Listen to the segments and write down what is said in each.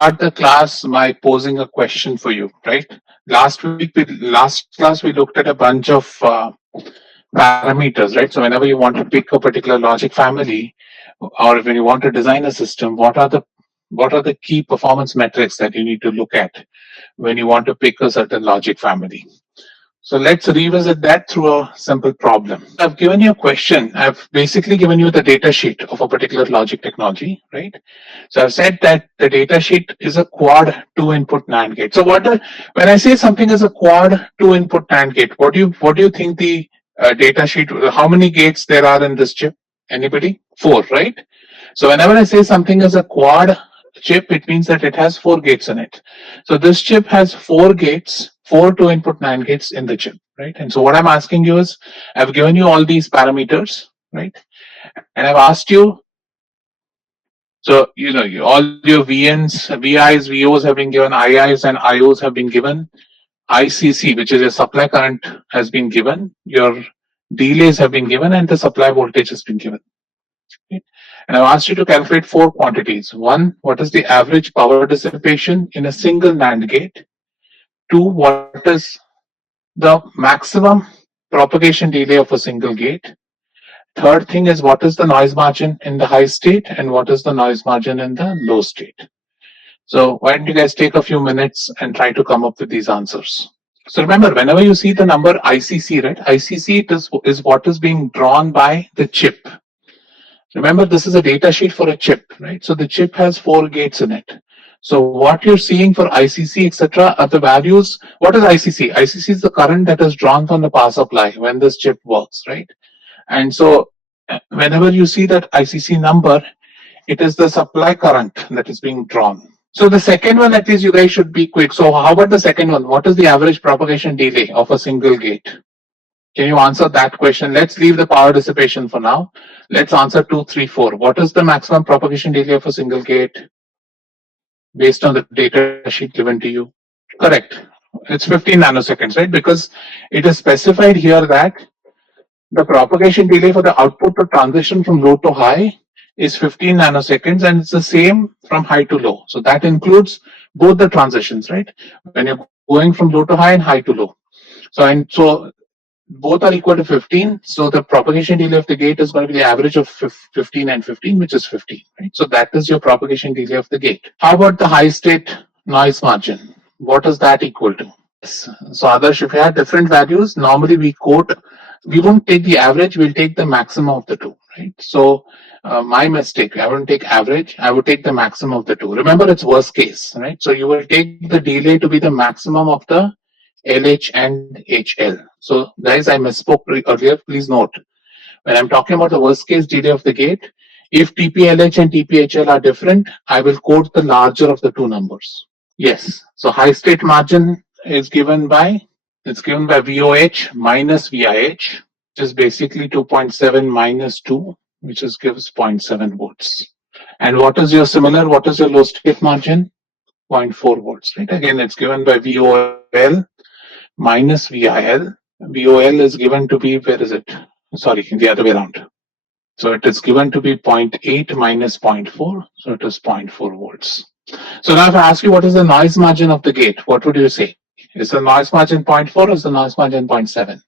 the class by posing a question for you, right? Last class we looked at a bunch of parameters, right? So whenever you want to pick a particular logic family, or when you want to design a system, what are the key performance metrics that you need to look at when you want to pick a certain logic family? So let's revisit that through a simple problem. I've given you a question. I've basically given you the data sheet of a particular logic technology, right? So I've said that the data sheet is a quad 2-input NAND gate. So when I say something is a quad 2-input NAND gate, what do you think the data sheet? How many gates there are in this chip? Anybody? 4, right? So whenever I say something is a quad chip, it means that it has 4 gates in it. So this chip has 4 gates, 4 2-input NAND gates in the chip, right? And so what I'm asking you is, I've given you all these parameters, right? And I've asked you, so all your VNs, VIs, VOs have been given, IIs and IOs have been given, ICC, which is a supply current, has been given, your delays have been given, and the supply voltage has been given. Right? And I've asked you to calculate 4 quantities. 1, what is the average power dissipation in a single NAND gate? 2, what is the maximum propagation delay of a single gate? Third thing is, what is the noise margin in the high state and what is the noise margin in the low state? So why don't you guys take a few minutes and try to come up with these answers? So remember, whenever you see the number ICC, right? ICC is what is being drawn by the chip. Remember, this is a data sheet for a chip, right? So the chip has 4 gates in it. So what you're seeing for ICC, etc., are the values. What is ICC? ICC is the current that is drawn from the power supply when this chip works, right? And so whenever you see that ICC number, it is the supply current that is being drawn. So the second one, at least you guys should be quick. So how about the second one? What is the average propagation delay of a single gate? Can you answer that question? Let's leave the power dissipation for now. Let's answer 2, 3, 4. What is the maximum propagation delay of a single gate based on the data sheet given to you? Correct. It's 15 nanoseconds, right? Because it is specified here that the propagation delay for the output to transition from low to high is 15 nanoseconds, and it's the same from high to low. So that includes both the transitions, right? When you're going from low to high and high to low. So both are equal to 15. So the propagation delay of the gate is going to be the average of 15 and 15, which is 15, right? So that is your propagation delay of the gate. How about the high state noise margin? What is that equal to? So Adarsh, if you have different values, normally we won't take the average, we'll take the maximum of the two, right? So my mistake, I wouldn't take average, I would take the maximum of the two. Remember, it's worst case, right? So you will take the delay to be the maximum of the LH and HL. So guys, I misspoke earlier, please note. When I'm talking about the worst case delay of the gate, if tpLH and tpHL are different, I will quote the larger of the two numbers. Yes, so high state margin is given by VOH minus VIH, which is basically 2.7 minus 2, which gives 0.7 volts. And what is your low state margin? 0.4 volts, right? Again, it's given by VOL minus VIL. VOL is given to be, where is it? Sorry, the other way around. So it is given to be 0.8 minus 0.4, so it is 0.4 volts. So now if I ask you what is the noise margin of the gate, what would you say? Is the noise margin 0.4 or is the noise margin 0.7?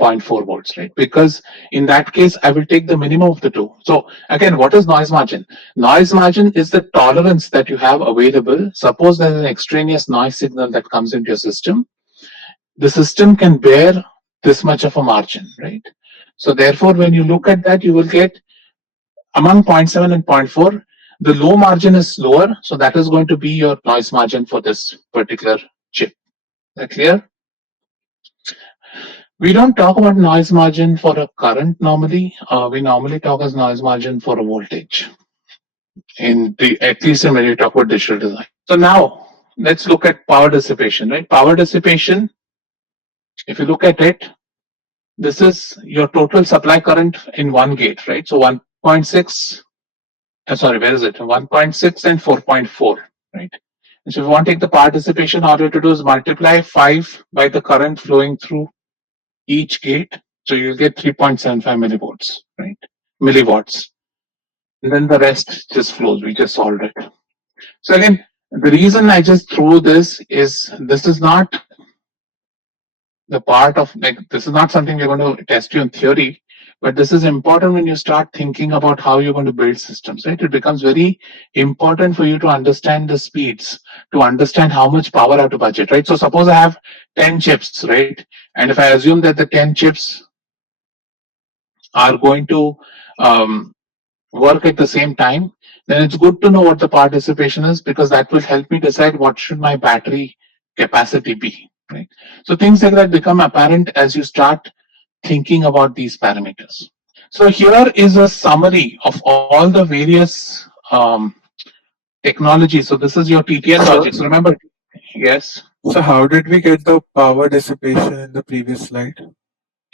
0.4 volts, right? Because in that case, I will take the minimum of the two. So again, what is noise margin? Noise margin is the tolerance that you have available. Suppose there's an extraneous noise signal that comes into your system. The system can bear this much of a margin, right? So therefore, when you look at that, you will get among 0.7 and 0.4, the low margin is lower. So that is going to be your noise margin for this particular chip. Is that clear? We don't talk about noise margin for a current normally. We normally talk as noise margin for a voltage. At least when you talk about digital design. So now let's look at power dissipation, right? Power dissipation, if you look at it, this is your total supply current in one gate, right? So 1.6, where is it? 1.6 and 4.4, right? And so if you want to take the power dissipation, all you have to do is multiply 5 by the current flowing through each gate. So you'll get 3.75 millivolts, right? Milliwatts. And then the rest just flows. We just solved it. So again, the reason I just threw this is not the part of like this is not something we're going to test you in theory, but this is important when you start thinking about how you're going to build systems, right? It becomes very important for you to understand the speeds, to understand how much power I have to budget, right? So suppose I have 10 chips, right? And if I assume that the 10 chips are going to work at the same time, then it's good to know what the power dissipation is, because that will help me decide what should my battery capacity be, right? So things like that become apparent as you start thinking about these parameters. So here is a summary of all the various technologies. So this is your TTL logic. So remember, yes, So how did we get the power dissipation in the previous slide?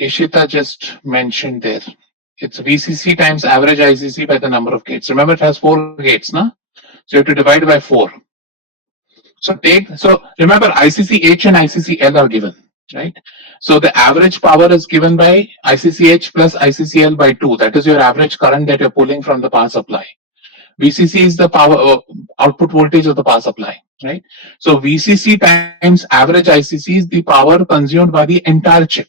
Ishita just mentioned there. It's VCC times average ICC by the number of gates. Remember, it has 4 gates, na? So you have to divide by 4. So remember, ICC-H and ICC-L are given, right? So the average power is given by ICC-H plus ICC-L by 2. That is your average current that you're pulling from the power supply. VCC is the power output voltage of the power supply, right? So VCC times average ICC is the power consumed by the entire chip.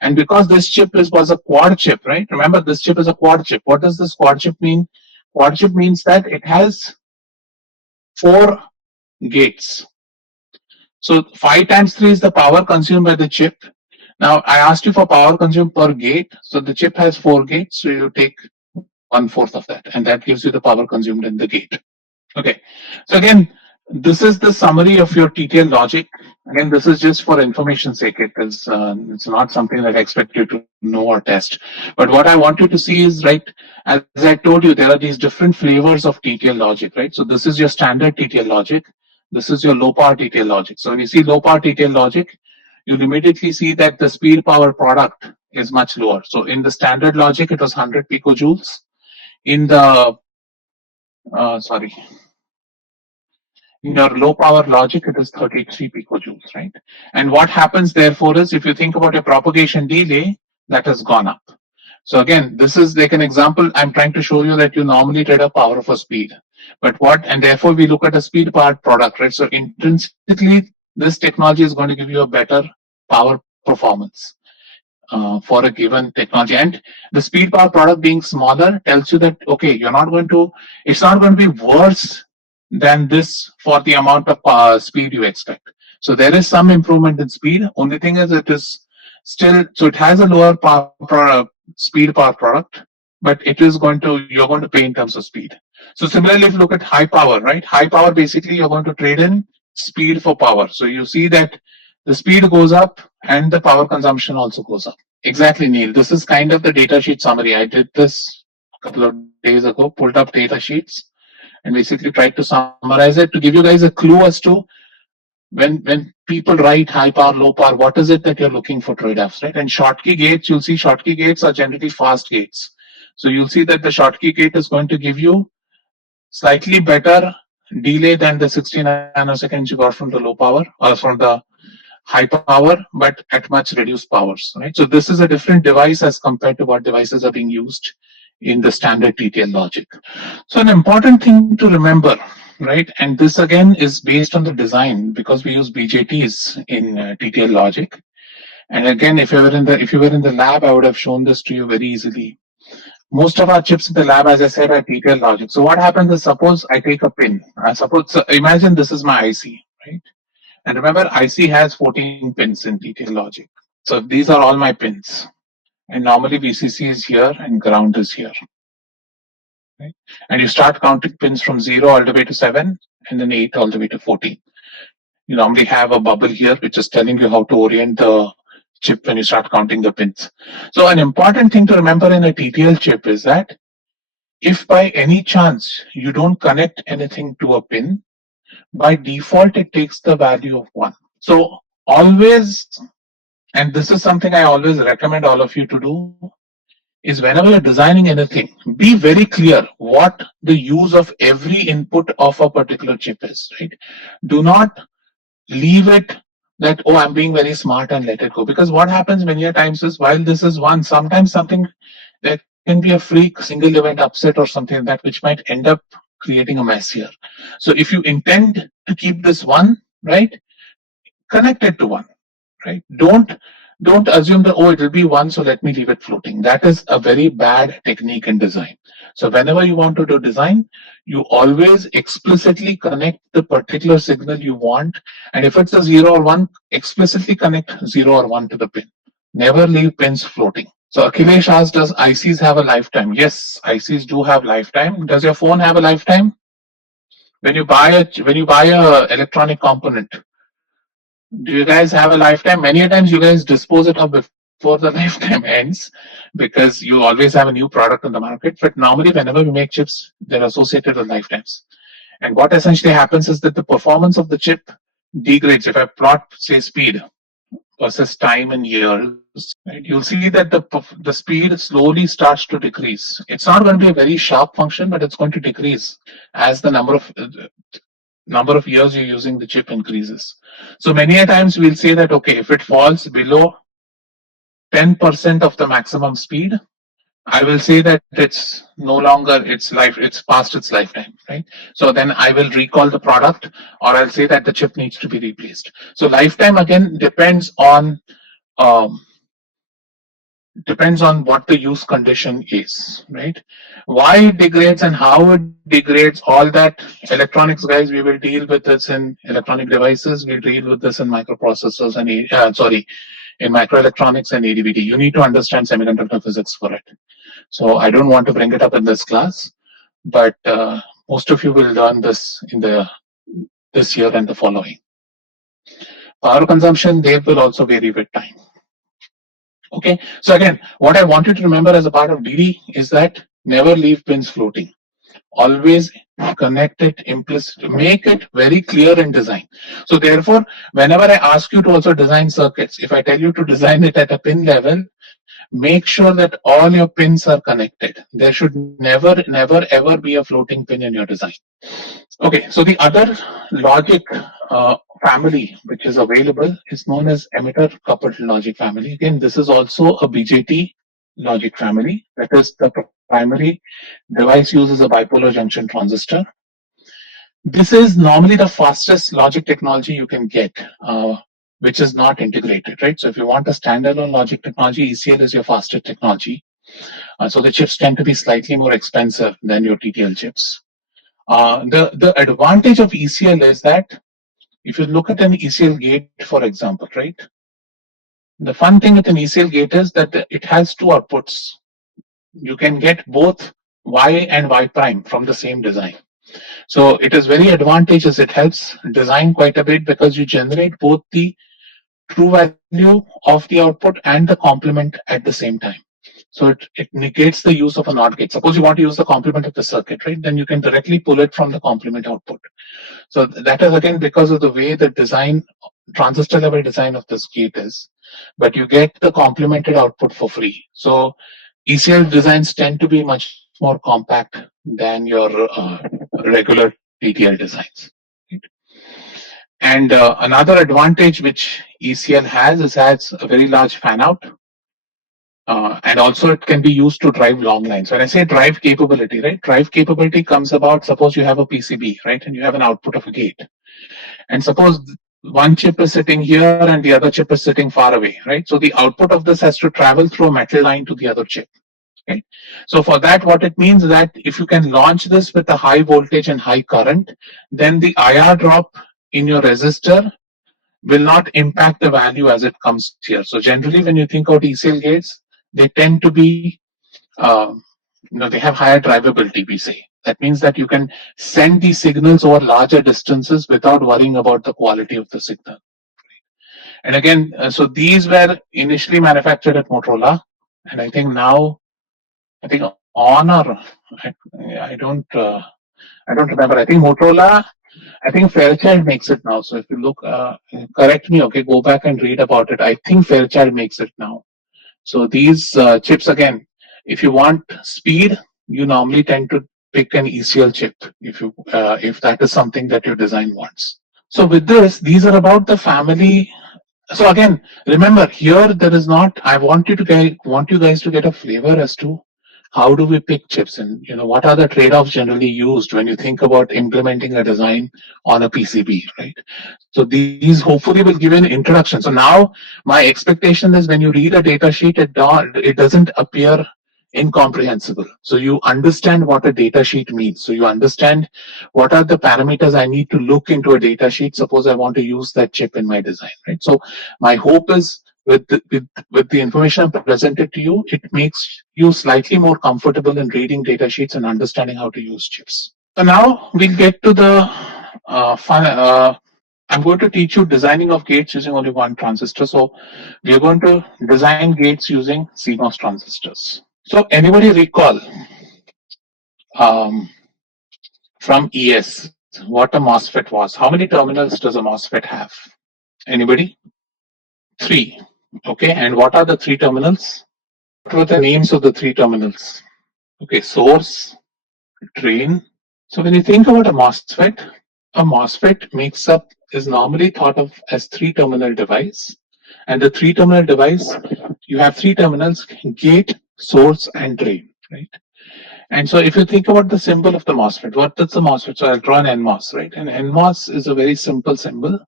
And because this chip was a quad chip, right? Remember, this chip is a quad chip. What does this quad chip mean? Quad chip means that it has 4 gates. So 5 times 3 is the power consumed by the chip. Now I asked you for power consumed per gate. So the chip has 4 gates. So you take 1/4 of that, and that gives you the power consumed in the gate. Okay. So again, this is the summary of your TTL logic. Again, this is just for information's sake. It's not something that I expect you to know or test. But what I want you to see is, right, as I told you, there are these different flavors of TTL logic, right? So this is your standard TTL logic. This is your low power TTL logic. So when you see low power TTL logic, you'll immediately see that the speed power product is much lower. So in the standard logic, it was 100 picojoules. In the sorry, in your low power logic, it is 33 picojoules, right? And what happens therefore is, if you think about a propagation delay, that has gone up. So again, this is like an example. I'm trying to show you that you normally trade a power for speed. But and therefore we look at a speed power product, right? So intrinsically, this technology is going to give you a better power performance for a given technology. And the speed power product being smaller tells you that, okay, it's not going to be worse than this for the amount of speed you expect. So there is some improvement in speed. Only thing is, it is still, so it has a lower speed power product, but you're going to pay in terms of speed. So similarly, if you look at high power, right? High power, basically you're going to trade in speed for power. So you see that the speed goes up and the power consumption also goes up. Exactly, Neil. This is kind of the datasheet summary. I did this a couple of days ago, pulled up data sheets, and basically tried to summarize it to give you guys a clue as to when people write high power, low power, what is it that you're looking for trade-offs, right? And Schottky gates, you'll see Schottky gates are generally fast gates. So you'll see that the Schottky gate is going to give you slightly better delay than the 60 nanoseconds you got from the low power or from the high power, but at much reduced powers, right? So this is a different device as compared to what devices are being used in the standard TTL logic. So an important thing to remember, right? And this again is based on the design, because we use BJTs in TTL logic. And again, if you were in the lab, I would have shown this to you very easily. Most of our chips in the lab, as I said, are TTL logic. So what happens is, suppose I take a pin. Imagine this is my IC, right? And remember, IC has 14 pins in TTL logic. So these are all my pins. And normally VCC is here and ground is here. Right? And you start counting pins from 0 all the way to 7 and then 8 all the way to 14. You normally have a bubble here which is telling you how to orient the chip when you start counting the pins. So an important thing to remember in a TTL chip is that if by any chance you don't connect anything to a pin, by default it takes the value of 1. So always, and this is something I always recommend all of you to do, is whenever you're designing anything, be very clear what the use of every input of a particular chip is, right? Do not leave it that, oh, I'm being very smart and let it go. Because what happens many a times is, while this is one, sometimes something that can be a freak single event upset or something like that, which might end up creating a mess here. So if you intend to keep this one, right, connect it to one, right? Don't assume that, oh, it will be one, so let me leave it floating. That is a very bad technique in design. So whenever you want to do design, you always explicitly connect the particular signal you want, and if it's a 0 or 1, explicitly connect 0 or 1 to the pin. Never leave pins floating. So Akhilesh asked, does ICs have a lifetime? Yes, ICs do have lifetime. Does your phone have a lifetime? When you buy a electronic component, do you guys have a lifetime? Many a times you guys dispose it of before the lifetime ends, because you always have a new product on the market. But normally whenever we make chips, they're associated with lifetimes. And what essentially happens is that the performance of the chip degrades. If I plot, say, speed versus time in years, right, you'll see that the speed slowly starts to decrease. It's not going to be a very sharp function, but it's going to decrease as the number of years you're using the chip increases. So many a times we'll say that, okay, if it falls below 10% of the maximum speed, I will say that it's no longer it's past its lifetime, right? So then I will recall the product, or I'll say that the chip needs to be replaced. So lifetime again um, depends on what the use condition is, right? Why it degrades and how it degrades, all that electronics guys, we will deal with this in electronic devices, we'll deal with this in microprocessors and in microelectronics and ADVT. You need to understand semiconductor physics for it. So I don't want to bring it up in this class, but most of you will learn this in this year and the following. Power consumption, they will also vary with time. Okay, so again, what I want you to remember as a part of DD is that never leave pins floating. Always connect it implicit, make it very clear in design. So therefore, whenever I ask you to also design circuits, if I tell you to design it at a pin level, make sure that all your pins are connected. There should never ever be a floating pin in your design. Okay, so the other logic family which is available is known as emitter coupled logic family. Again, this is also a BJT logic family. That is, the primary device uses a bipolar junction transistor. This is normally the fastest logic technology you can get, which is not integrated, right? So if you want a standalone logic technology, ECL is your fastest technology. So the chips tend to be slightly more expensive than your TTL chips. The advantage of ECL is that if you look at an ECL gate, for example, right? The fun thing with an ECL gate is that it has two outputs. You can get both Y and Y prime from the same design. So it is very advantageous. It helps design quite a bit because you generate both the true value of the output and the complement at the same time. So it negates the use of a NOT gate. Suppose you want to use the complement of the circuit, right? Then you can directly pull it from the complement output. So that is again because of the way the design, transistor level design of this gate is, but you get the complemented output for free. So ECL designs tend to be much more compact than your regular TTL designs. Right? And another advantage which ECL has a very large fan out. And also it can be used to drive long lines. When I say drive capability, right? Drive capability comes about, suppose you have a PCB, right? And you have an output of a gate. And suppose one chip is sitting here and the other chip is sitting far away, right? So the output of this has to travel through a metal line to the other chip. Okay. So for that, what it means is that if you can launch this with a high voltage and high current, then the IR drop in your resistor will not impact the value as it comes here. So generally, when you think about ECL gates, they tend to be, they have higher drivability, we say. That means that you can send these signals over larger distances without worrying about the quality of the signal. And again, so these were initially manufactured at Motorola, and I think now, I think Honor, I don't remember. I think Motorola, I think Fairchild makes it now. So if you look, correct me, okay, go back and read about it. I think Fairchild makes it now. So these chips, again, if you want speed, you normally tend to pick an ECL chip if that is something that your design wants. So with this, these are about the family. So again, remember here there is not. I want you guys to get a flavor as to How do we pick chips, and what are the trade-offs generally used when you think about implementing a design on a PCB, right? So these hopefully will give you an introduction. So now my expectation is when you read a data sheet, it doesn't appear incomprehensible. So you understand what a data sheet means. So you understand what are the parameters I need to look into a data sheet. Suppose I want to use that chip in my design, right? So my hope is with the information I presented to you, it makes you slightly more comfortable in reading data sheets and understanding how to use chips. So now we'll get to the fun. I'm going to teach you designing of gates using only one transistor. So we are going to design gates using CMOS transistors. So anybody recall um, from ES what a MOSFET was? How many terminals does a MOSFET have? Anybody? Three. Okay, and what are the three terminals? What were the names of the three terminals? Okay, source, drain. So when you think about a MOSFET is normally thought of as three-terminal device. And the three-terminal device, you have three terminals: gate, source, and drain, right? And so if you think about the symbol of the MOSFET, what does the MOSFET? So I'll draw an NMOS, right? And NMOS is a very simple symbol.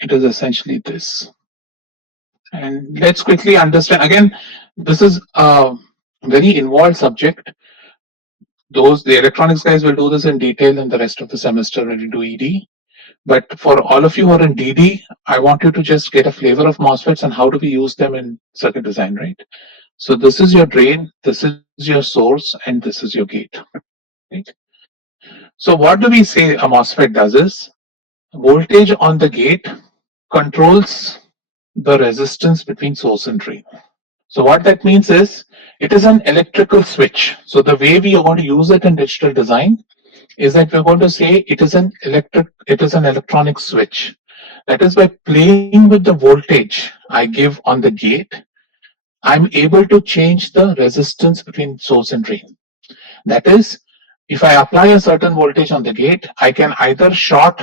It is essentially this. And let's quickly understand. Again, this is a very involved subject. The electronics guys will do this in detail in the rest of the semester when you do ED. But for all of you who are in DD, I want you to just get a flavor of MOSFETs and how do we use them in circuit design, right? So this is your drain, this is your source, and this is your gate, right? So what do we say a MOSFET does is, voltage on the gate controls the resistance between source and drain. So what that means is, it is an electrical switch. So the way we are going to use it in digital design is that we're going to say it is an electronic switch. That is, by playing with the voltage I give on the gate, I'm able to change the resistance between source and drain. That is, if I apply a certain voltage on the gate, I can either short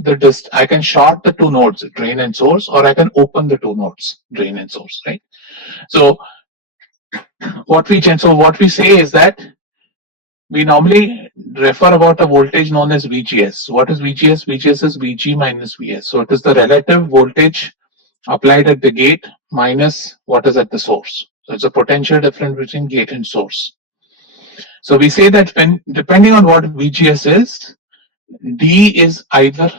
the two nodes, drain and source, or I can open the two nodes, drain and source, right? So what we say is that we normally refer about a voltage known as VGS. What is VGS? VGS is VG minus VS. So it is the relative voltage applied at the gate minus what is at the source. So it's a potential difference between gate and source. So we say that depending on what VGS is, D is either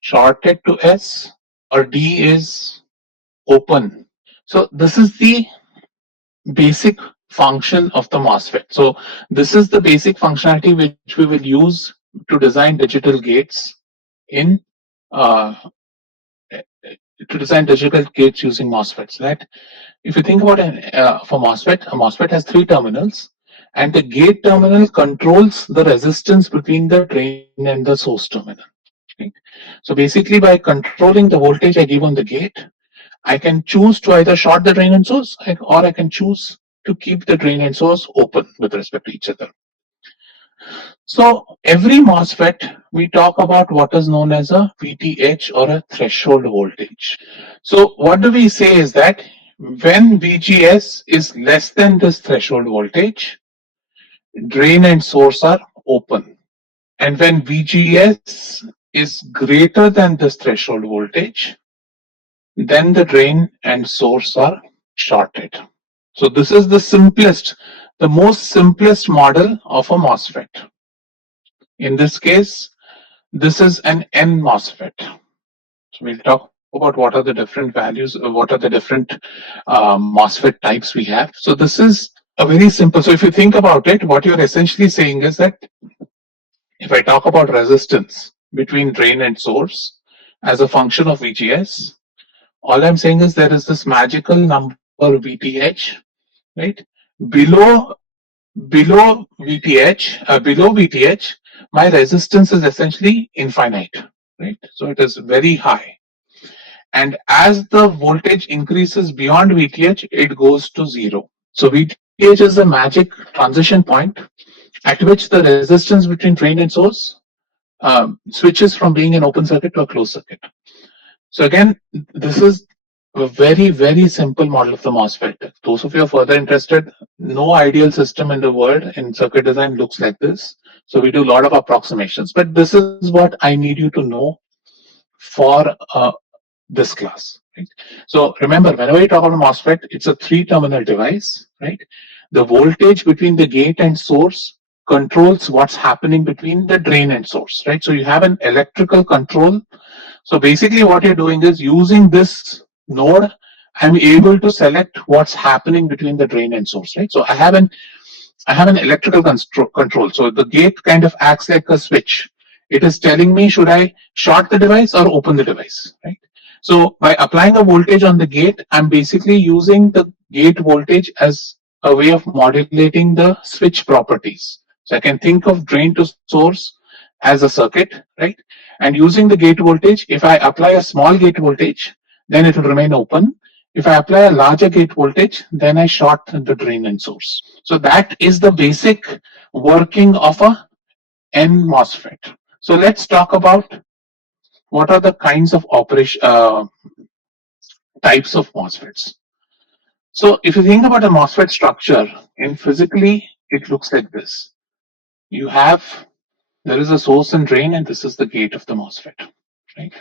shorted to S or D is open. So this is the basic function of the MOSFET. So this is the basic functionality which we will use to design digital gates in using MOSFETs, right? If you think about for MOSFET, a MOSFET has three terminals, and the gate terminal controls the resistance between the drain and the source terminal. Right? So basically, by controlling the voltage I give on the gate, I can choose to either short the drain and source, or I can choose to keep the drain and source open with respect to each other. So every MOSFET, we talk about what is known as a VTH, or a threshold voltage. So what do we say is that when VGS is less than this threshold voltage, drain and source are open. And when VGS is greater than this threshold voltage, then the drain and source are shorted. So this is the most simplest model of a MOSFET. In this case, this is an N MOSFET. So we'll talk about what are the different values, what are the different MOSFET types we have. So this is a very simple. So if you think about it, what you're essentially saying is that if I talk about resistance between drain and source as a function of VGS, all I'm saying is there is this magical number VTH, right? Below VTH, my resistance is essentially infinite, right? So it is very high. And as the voltage increases beyond VTH, it goes to zero. So VTH is a magic transition point at which the resistance between drain and source switches from being an open circuit to a closed circuit. So again, this is a very, very simple model of the MOSFET. Those of you who are further interested, no ideal system in the world in circuit design looks like this. So we do a lot of approximations, but this is what I need you to know for this class. Right? So remember, whenever you talk about MOSFET, it's a three-terminal device, right? The voltage between the gate and source controls what's happening between the drain and source, right? So you have an electrical control. So basically what you're doing is using this node, I'm able to select what's happening between the drain and source, right? So I have an electrical control. So the gate kind of acts like a switch. It is telling me should I short the device or open the device, right? So by applying a voltage on the gate, I'm basically using the gate voltage as a way of modulating the switch properties. So I can think of drain to source as a circuit, right? And using the gate voltage, if I apply a small gate voltage, then it will remain open. If I apply a larger gate voltage, then I short the drain and source. So that is the basic working of a N MOSFET. So let's talk about what are the kinds of types of MOSFETs. So if you think about a MOSFET structure, in physically, it looks like this. You have, there is a source and drain, and this is the gate of the MOSFET. Right?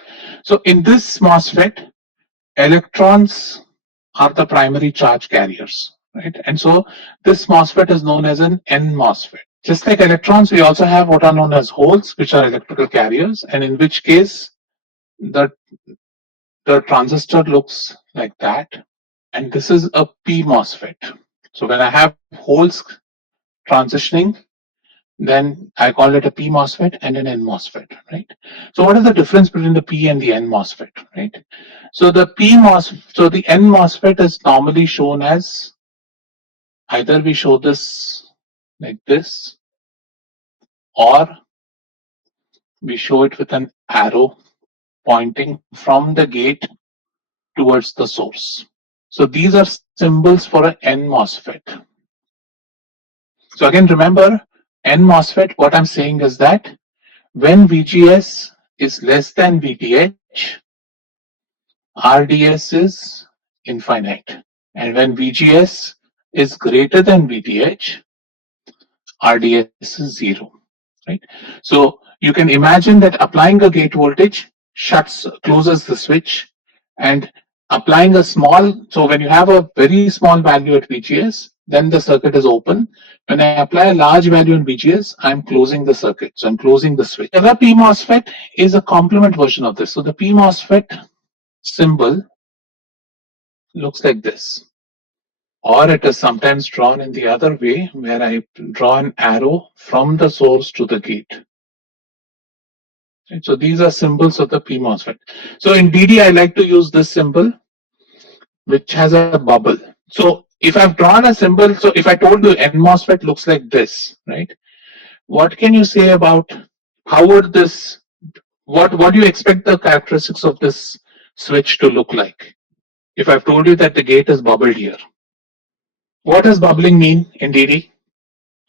So in this MOSFET, electrons are the primary charge carriers. Right? And so this MOSFET is known as an N MOSFET. Just like electrons, we also have what are known as holes, which are electrical carriers, and in which case the transistor looks like that. And this is a P MOSFET. So when I have holes transitioning, then I call it a P MOSFET and an N MOSFET, right? So what is the difference between the P and the N MOSFET, right? So the the N MOSFET is normally shown as, either we show this like this, or we show it with an arrow pointing from the gate towards the source. So these are symbols for an N MOSFET. So again, remember, N MOSFET, what I'm saying is that when VGS is less than VTH, RDS is infinite. And when VGS is greater than VTH, RDS is zero. Right? So you can imagine that applying a gate voltage closes the switch, and applying a small, so when you have a very small value at VGS, then the circuit is open. When I apply a large value in VGS, I'm closing the circuit. So I'm closing the switch. The other P MOSFET is a complement version of this. So the P MOSFET symbol looks like this. Or it is sometimes drawn in the other way, where I draw an arrow from the source to the gate. So these are symbols of the P MOSFET. So in DD, I like to use this symbol, which has a bubble. So if I've drawn a symbol, so if I told you N MOSFET looks like this, right? What can you say about how would this, what do you expect the characteristics of this switch to look like? If I've told you that the gate is bubbled here, what does bubbling mean in DD?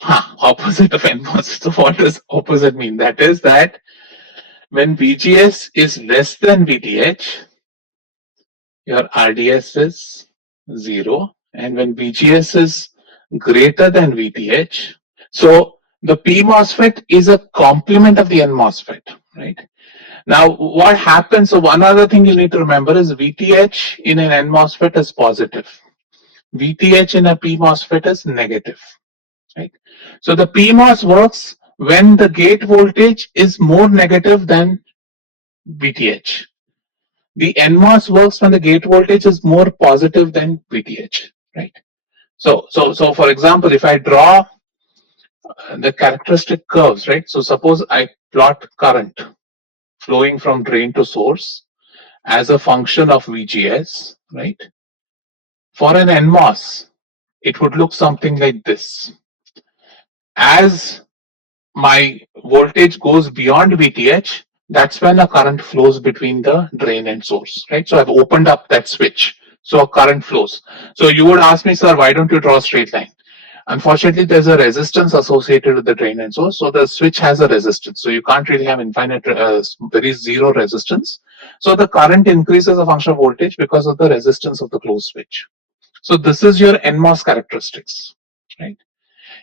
Opposite of N MOSFET. So what does opposite mean? That is that when VGS is less than VTH, your RDS is 0, and when VGS is greater than VTH, so the P MOSFET is a complement of the N MOSFET, right? Now, what happens? So one other thing you need to remember is VTH in an N MOSFET is positive. VTH in a P MOSFET is negative, right? So the PMOS works when the gate voltage is more negative than VTH. The NMOS works when the gate voltage is more positive than VTH, right? So for example, if I draw the characteristic curves, right? So suppose I plot current flowing from drain to source as a function of VGS, right? For an NMOS, it would look something like this. As my voltage goes beyond VTH, that's when a current flows between the drain and source, right? So I've opened up that switch, so a current flows. So you would ask me, sir, why don't you draw a straight line? Unfortunately, there's a resistance associated with the drain and source. So the switch has a resistance. So you can't really have infinite, there is zero resistance. So the current increases a function of voltage because of the resistance of the closed switch. So this is your NMOS characteristics, right?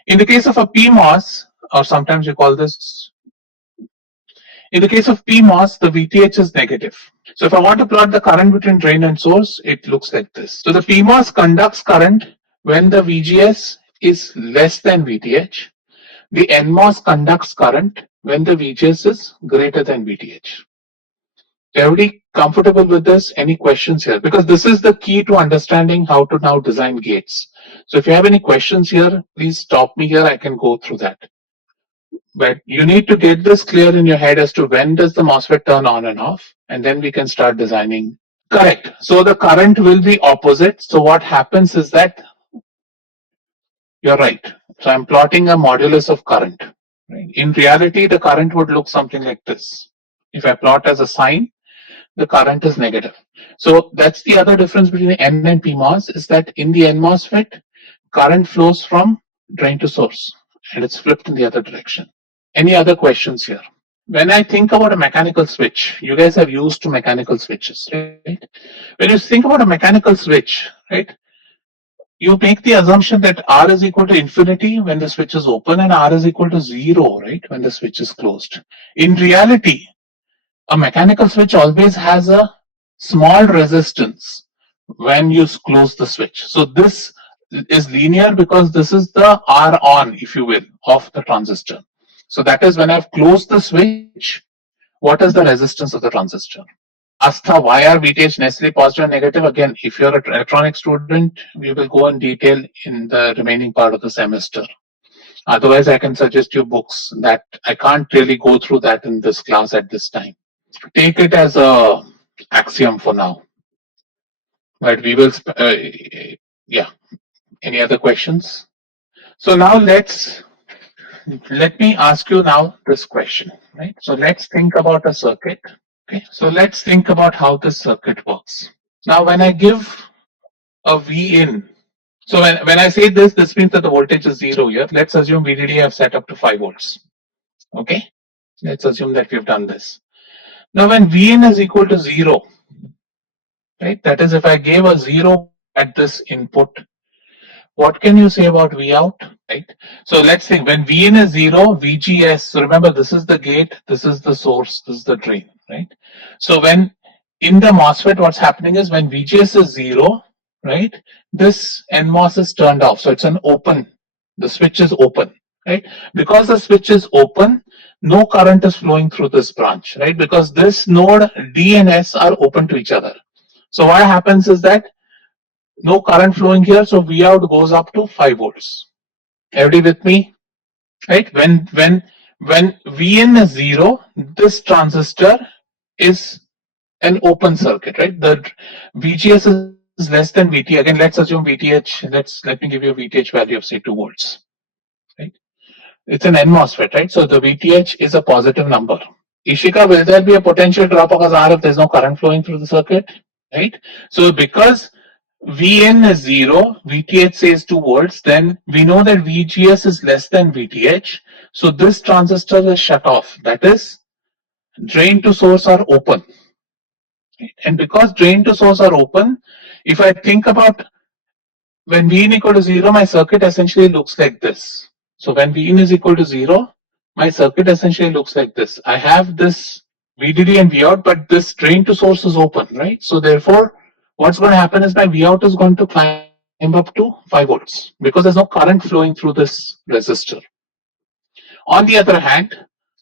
In the case of a PMOS, or sometimes you call this, in the case of PMOS, the VTH is negative. So if I want to plot the current between drain and source, it looks like this. So the PMOS conducts current when the VGS is less than VTH. The NMOS conducts current when the VGS is greater than VTH. Everybody comfortable with this? Any questions here? Because this is the key to understanding how to now design gates. So if you have any questions here, please stop me here. I can go through that. But you need to get this clear in your head as to when does the MOSFET turn on and off, and then we can start designing. Correct. So the current will be opposite. So what happens is that you're right. So I'm plotting a modulus of current. Right? In reality, the current would look something like this. If I plot as a sine, the current is negative. So that's the other difference between N and PMOS is that in the N MOSFET, current flows from drain to source and it's flipped in the other direction. Any other questions here? When I think about a mechanical switch, you guys have used to mechanical switches, right? When you think about a mechanical switch, right, you make the assumption that R is equal to infinity when the switch is open and R is equal to 0, right, when the switch is closed. In reality, a mechanical switch always has a small resistance when you close the switch. So this is linear because this is the R on, if you will, of the transistor. So that is when I've closed the switch, what is the resistance of the transistor? Astha, why are VTH necessarily positive and negative? Again, if you're an electronics student, we will go in detail in the remaining part of the semester. Otherwise, I can suggest you books that I can't really go through that in this class at this time. Take it as a axiom for now. But we will, yeah. Any other questions? So now let me ask you now this question, right? So let's think about a circuit. Okay, so let's think about how this circuit works. Now, when I give a V in, so when I say this means that the voltage is 0 here. Let's assume VDD have set up to 5 volts. Okay, let's assume that we've done this. Now, when V in is equal to 0, right, that is if I gave a 0 at this input, what can you say about V out, right? So let's think when V in is 0, VGS, so remember this is the gate, this is the source, this is the drain, right? So when in the MOSFET, what's happening is when VGS is 0, right, this NMOS is turned off. So it's an open, the switch is open, right? Because the switch is open, no current is flowing through this branch, right? Because this node D and S are open to each other. So what happens is that no current flowing here, so V out goes up to 5 volts. Everybody with me? Right? When V in is 0, this transistor is an open circuit, right? The VGS is less than VT. Again, let's assume VTH. Let me give you a VTH value of say 2 volts. Right? It's an N MOSFET, right? So the VTH is a positive number. Ishika, will there be a potential drop of R if there's no current flowing through the circuit? Right? So because Vn is 0, VTH says 2 volts, then we know that VGS is less than VTH. So this transistor is shut off. That is, drain to source are open. And because drain to source are open, if I think about when Vn equal to 0, my circuit essentially looks like this. So when Vn is equal to 0, my circuit essentially looks like this. I have this VDD and Vout, but this drain to source is open, right? So therefore, what's going to happen is my Vout is going to climb up to 5 volts because there's no current flowing through this resistor. On the other hand,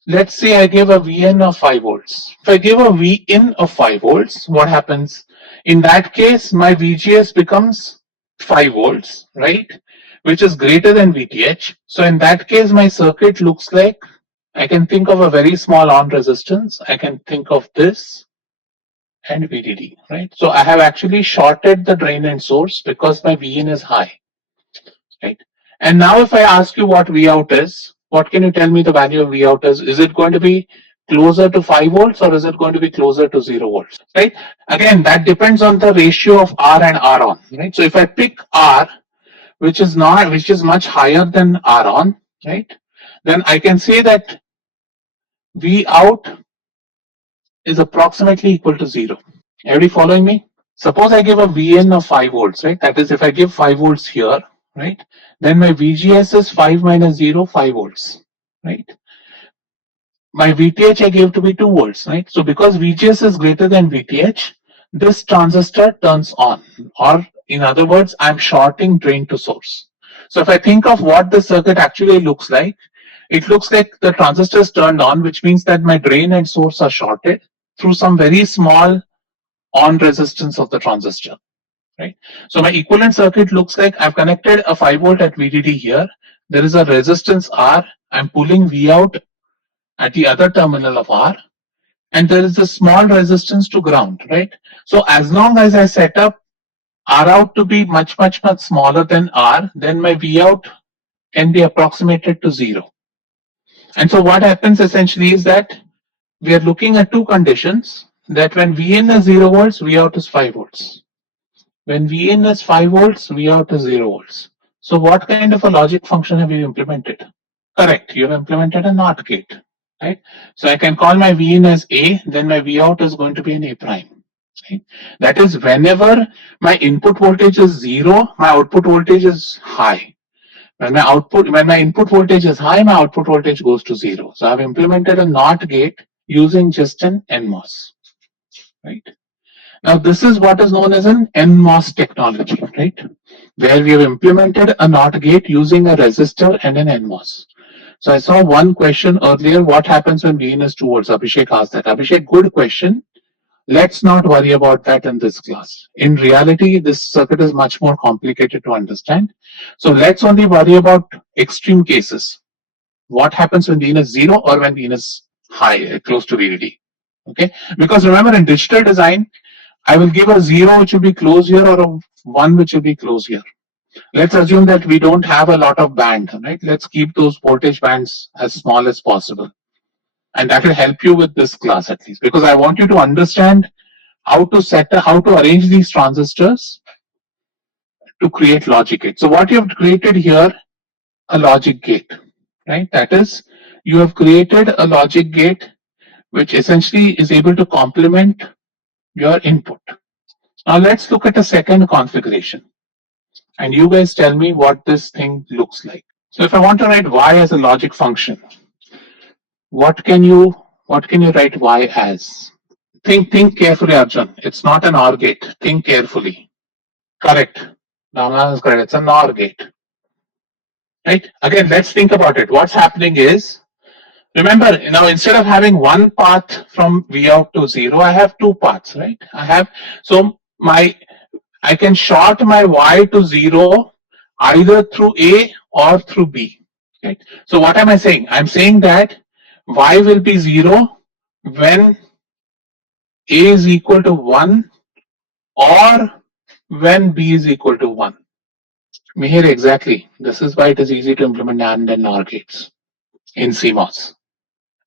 let's say I give a Vn of 5 volts. If I give a Vin of 5 volts, what happens? In that case, my VGS becomes 5 volts, right? Which is greater than VTH. So in that case, my circuit looks like, I can think of a very small on resistance. I can think of this and VDD, right? So I have actually shorted the drain and source because my Vin is high, right? And now if I ask you what Vout is, what can you tell me the value of Vout is? Is it going to be closer to 5 volts or is it going to be closer to 0 volts, right? Again, that depends on the ratio of R and R on, right? So if I pick R, which is much higher than R on, right? Then I can say that V out is approximately equal to 0. Everybody following me? Suppose I give a Vn of 5 volts, right? That is, if I give 5 volts here, right? Then my VGS is 5 minus 0, 5 volts, right? My VTH I gave to be 2 volts, right? So because VGS is greater than VTH, this transistor turns on, or in other words, I'm shorting drain to source. So if I think of what the circuit actually looks like, it looks like the transistor is turned on, which means that my drain and source are shorted through some very small on resistance of the transistor, right? So my equivalent circuit looks like I've connected a 5 volt at VDD here. There is a resistance R. I'm pulling V out at the other terminal of R, and there is a small resistance to ground, right? So as long as I set up R out to be much, much, much smaller than R, then my V out can be approximated to 0. And so what happens essentially is that we are looking at two conditions, that when Vin is 0 volts, V out is 5 volts. When Vin is 5 volts, V out is 0 volts. So what kind of a logic function have you implemented? Correct, you have implemented a NOT gate, right? So I can call my Vin as A, then my V out is going to be an A prime. Right? That is, whenever my input voltage is 0, my output voltage is high. When my input voltage is high, my output voltage goes to 0. So I've implemented a NOT gate using just an NMOS, right? Now this is what is known as an NMOS technology, right? Where we have implemented a NOT gate using a resistor and an NMOS. So I saw one question earlier, what happens when Vin is 2 volts? Abhishek asked that. Abhishek, good question. Let's not worry about that in this class. In reality, this circuit is much more complicated to understand. So let's only worry about extreme cases. What happens when Vin is 0 or when Vin is high, close to VDD? Okay, because remember, in digital design, I will give a 0 which will be close here, or a 1 which will be close here. Let's assume that we don't have a lot of band, right? Let's keep those voltage bands as small as possible. And that will help you with this class at least, because I want you to understand how to arrange these transistors to create logic gate. So what you have created here, a logic gate, right? That is, you have created a logic gate which essentially is able to complement your input. Now let's look at a second configuration, and you guys tell me what this thing looks like. So if I want to write y as a logic function, what can you write y as? Think carefully, Arjun. It's not an OR gate. Think carefully. Correct. Ramana is correct. It's a NOR gate. Right? Again, let's think about it. What's happening is, remember, now instead of having one path from V out to 0, I have two paths, right? I can short my Y to 0 either through A or through B. Right? So what am I saying? I'm saying that Y will be 0 when A is equal to 1 or when B is equal to 1. Mihir, exactly. This is why it is easy to implement NAND and NOR gates in CMOS.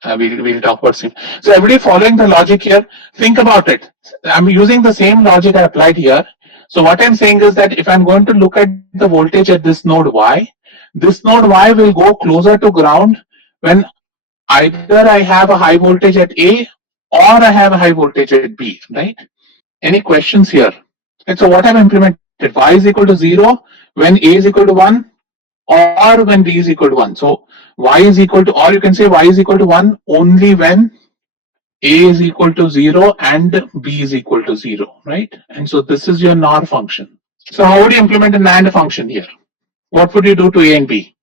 We'll talk about CMOS. So everybody following the logic here, think about it. I'm using the same logic I applied here. So what I'm saying is that if I'm going to look at the voltage at this node Y, this node Y will go closer to ground when either I have a high voltage at A or I have a high voltage at B, right? Any questions here? And so what I've implemented, Y is equal to 0 when A is equal to 1 or when B is equal to 1. So Y is equal to, or you can say Y is equal to 1 only when A is equal to 0 and B is equal to 0, right? And so this is your NOR function. So how would you implement a NAND function here? What would you do to A and B?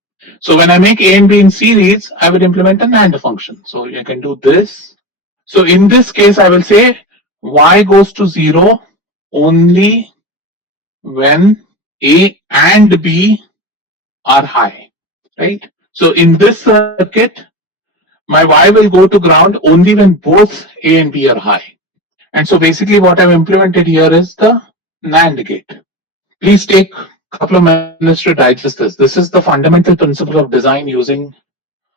So when I make A and B in series, I would implement a NAND function. So you can do this. So in this case, I will say Y goes to 0 only when A and B are high, right? So in this circuit, my Y will go to ground only when both A and B are high. And so basically what I've implemented here is the NAND gate. Please take a couple of minutes to digest this. This is the fundamental principle of design using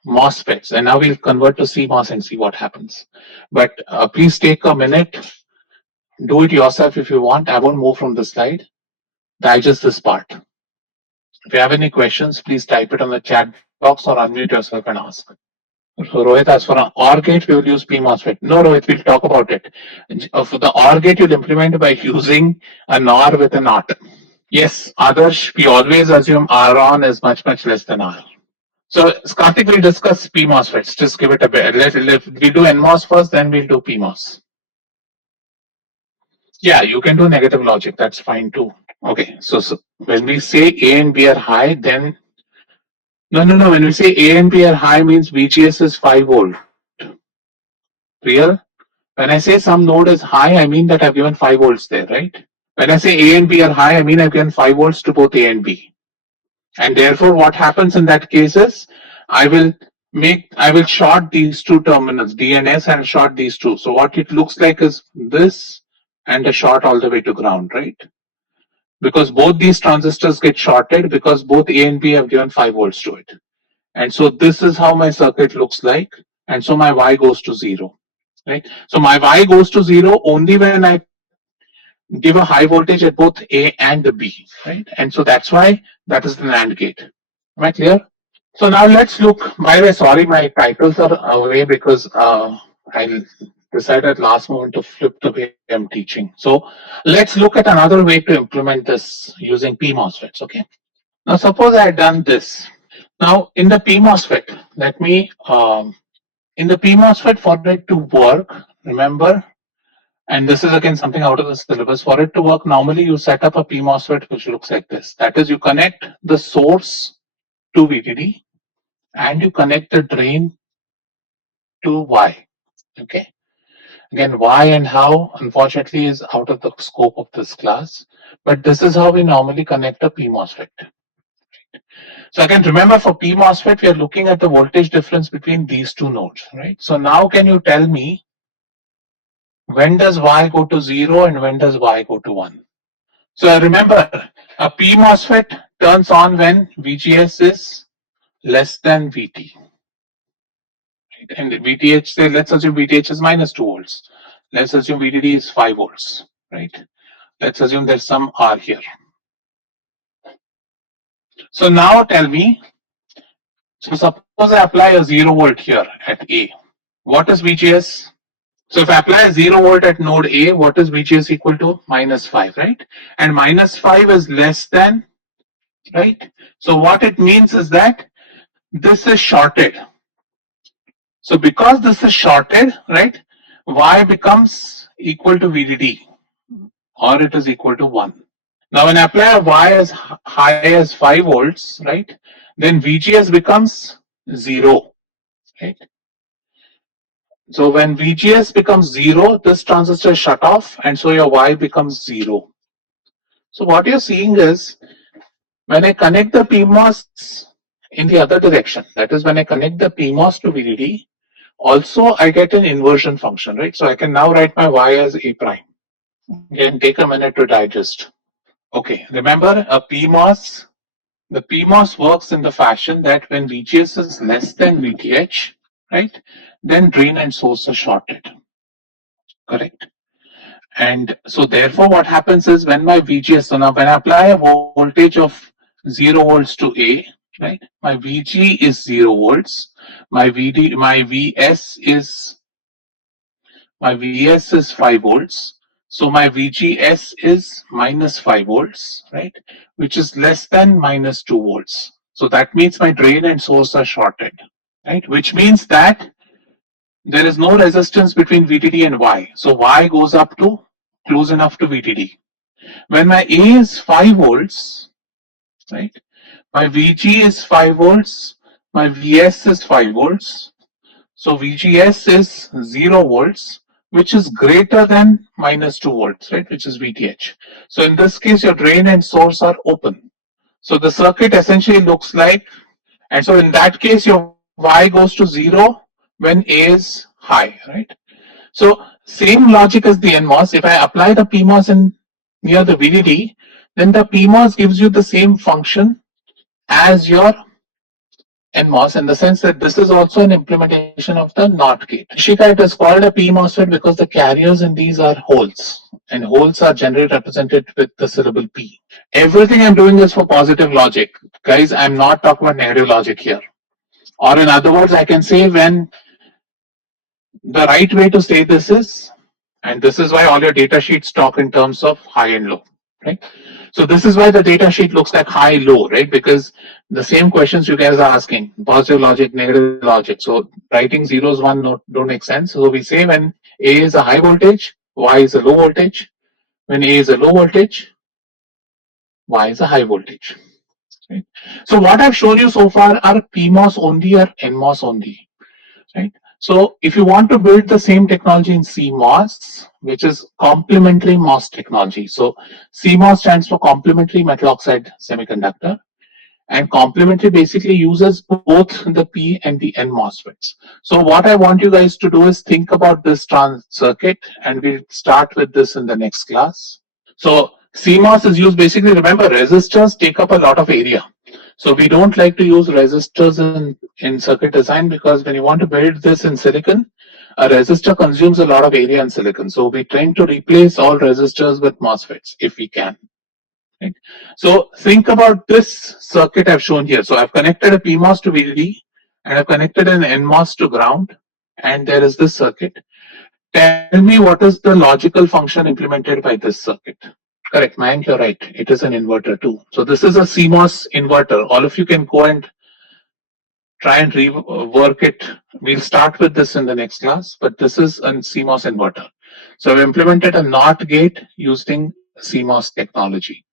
MOSFETs. And now we'll convert to CMOS and see what happens. But please take a minute, do it yourself if you want. I won't move from the slide. Digest this part. If you have any questions, please type it on the chat box or unmute yourself and ask. So Rohit asks for an OR gate, we will use PMOSFET. No, Rohit, we'll talk about it. For the OR gate, you'll implement by using a NOR with a NOT. Yes, Adarsh, we always assume R on is much, much less than R. So Karthik will discuss PMOSFETs. Just give it a bit. We do NMOS first, then we'll do PMOS. Yeah, you can do negative logic. That's fine too. Okay, so when we say A and B are high, then no. When we say A and B are high, means VGS is 5 volt. Real? When I say some node is high, I mean that I've given 5 volts there, right? When I say A and B are high, I mean I've given 5 volts to both A and B. And therefore, what happens in that case is I will short these two terminals, D and S, and short these two. So what it looks like is this and a short all the way to ground, right? Because both these transistors get shorted because both A and B have given 5 volts to it. And so this is how my circuit looks like. And so my Y goes to 0, right? So my Y goes to 0 only when I give a high voltage at both A and the B, right? And so that's why that is the NAND gate. Am I clear? So now let's look. By the way, sorry, my titles are away because I decided last moment to flip the way I'm teaching. So let's look at another way to implement this using PMOSFETs. Okay. Now suppose I had done this. Now in the PMOSFET, let me in the PMOSFET for it to work. Remember. And this is again something out of the syllabus. For it to work, normally you set up a PMOSFET which looks like this. That is, you connect the source to VDD and you connect the drain to Y. Okay. Again, why and how, unfortunately, is out of the scope of this class. But this is how we normally connect a PMOSFET. So again, remember for PMOSFET, we are looking at the voltage difference between these two nodes, right? So now can you tell me when does Y go to 0 and when does Y go to 1? So remember, a PMOSFET turns on when VGS is less than VT. And VTH, say, let's assume VTH is minus 2 volts. Let's assume VDD is 5 volts, right? Let's assume there's some R here. So now tell me, so suppose I apply a 0 volt here at A. What is VGS? So if I apply a 0 volt at node A, what is VGS equal to? Minus 5, right? And minus 5 is less than, right? So what it means is that this is shorted. So because this is shorted, right, Y becomes equal to VDD or it is equal to 1. Now when I apply a Y as high as 5 volts, right, then VGS becomes 0, right? So when VGS becomes 0, this transistor is shut off and so your Y becomes 0. So what you're seeing is when I connect the PMOS in the other direction, that is when I connect the PMOS to VDD, also I get an inversion function, right? So I can now write my Y as A prime. Again, take a minute to digest. Okay, remember a PMOS, the PMOS works in the fashion that when VGS is less than VTH, right, then drain and source are shorted, correct? And so therefore what happens is when my VGS, so now when I apply a voltage of 0 volts to A, right, my VG is 0 volts, my VS is 5 volts. So my VGS is minus 5 volts, right? Which is less than minus 2 volts. So that means my drain and source are shorted, right? Which means that there is no resistance between VDD and Y. So Y goes up to close enough to VDD. When my A is 5 volts, right? My VG is 5 volts, my VS is 5 volts. So VGS is 0 volts, which is greater than minus 2 volts, right, which is VTH. So in this case, your drain and source are open. So the circuit essentially looks like, and so in that case, your Y goes to 0 when A is high, right? So same logic as the NMOS. If I apply the PMOS in near the VDD, then the PMOS gives you the same function as your NMOS in the sense that this is also an implementation of the NOT gate. Shika, it is called a PMOSFET because the carriers in these are holes, and holes are generally represented with the syllable P. Everything I'm doing is for positive logic. Guys, I'm not talking about negative logic here. Or in other words, I can say when the right way to say this is, and this is why all your data sheets talk in terms of high and low, right? So this is why the data sheet looks like high, low, right? Because the same questions you guys are asking, positive logic, negative logic. So writing zeros, one don't make sense. So we say when A is a high voltage, Y is a low voltage. When A is a low voltage, Y is a high voltage. Right? So what I've shown you so far are PMOS only or NMOS only. Right? So if you want to build the same technology in CMOS, which is complementary MOS technology. So CMOS stands for complementary metal oxide semiconductor, and complementary basically uses both the P and the N MOSFETs. So what I want you guys to do is think about this trans circuit, and we'll start with this in the next class. So CMOS is used basically, remember, resistors take up a lot of area. So we don't like to use resistors in circuit design because when you want to build this in silicon, a resistor consumes a lot of area in silicon. So we're trying to replace all resistors with MOSFETs if we can. Right? So think about this circuit I've shown here. So I've connected a PMOS to VDD and I've connected an NMOS to ground, and there is this circuit. Tell me what is the logical function implemented by this circuit. Correct, Mayank, you're right. It is an inverter too. So this is a CMOS inverter. All of you can go and try and rework it. We'll start with this in the next class, but this is a CMOS inverter. So I've implemented a NOT gate using CMOS technology.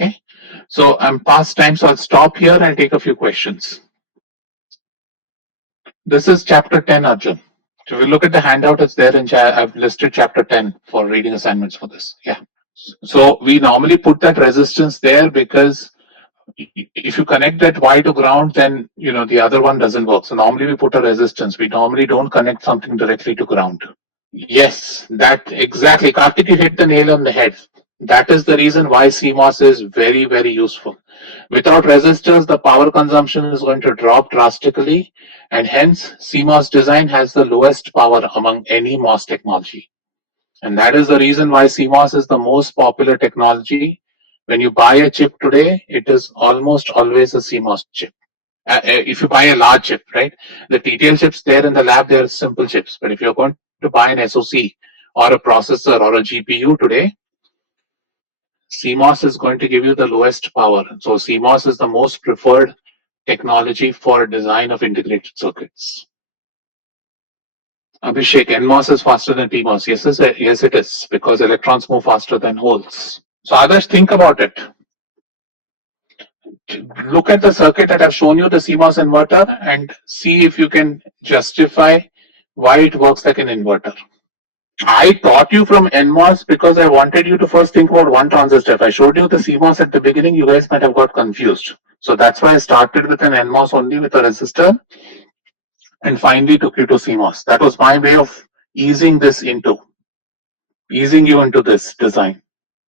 Okay. So I'm past time, so I'll stop here and take a few questions. This is chapter 10, Arjun. So if you look at the handout, it's there in I've listed chapter 10 for reading assignments for this. Yeah. So we normally put that resistance there because if you connect that Y to ground, then the other one doesn't work. So normally we put a resistance. We normally don't connect something directly to ground. Yes, that exactly. Karthik, you hit the nail on the head. That is the reason why CMOS is very, very useful. Without resistors, the power consumption is going to drop drastically, and hence CMOS design has the lowest power among any MOS technology. And that is the reason why CMOS is the most popular technology. When you buy a chip today, it is almost always a CMOS chip. If you buy a large chip, right? The TTL chips there in the lab, they're simple chips. But if you're going to buy an SoC or a processor or a GPU today, CMOS is going to give you the lowest power. So CMOS is the most preferred technology for design of integrated circuits. Abhishek, NMOS is faster than PMOS. Yes, it is, because electrons move faster than holes. So others, think about it. Look at the circuit that I've shown you, the CMOS inverter, and see if you can justify why it works like an inverter. I taught you from NMOS because I wanted you to first think about one transistor. If I showed you the CMOS at the beginning, you guys might have got confused. So that's why I started with an NMOS only with a resistor and finally took you to CMOS. That was my way of easing you into this design.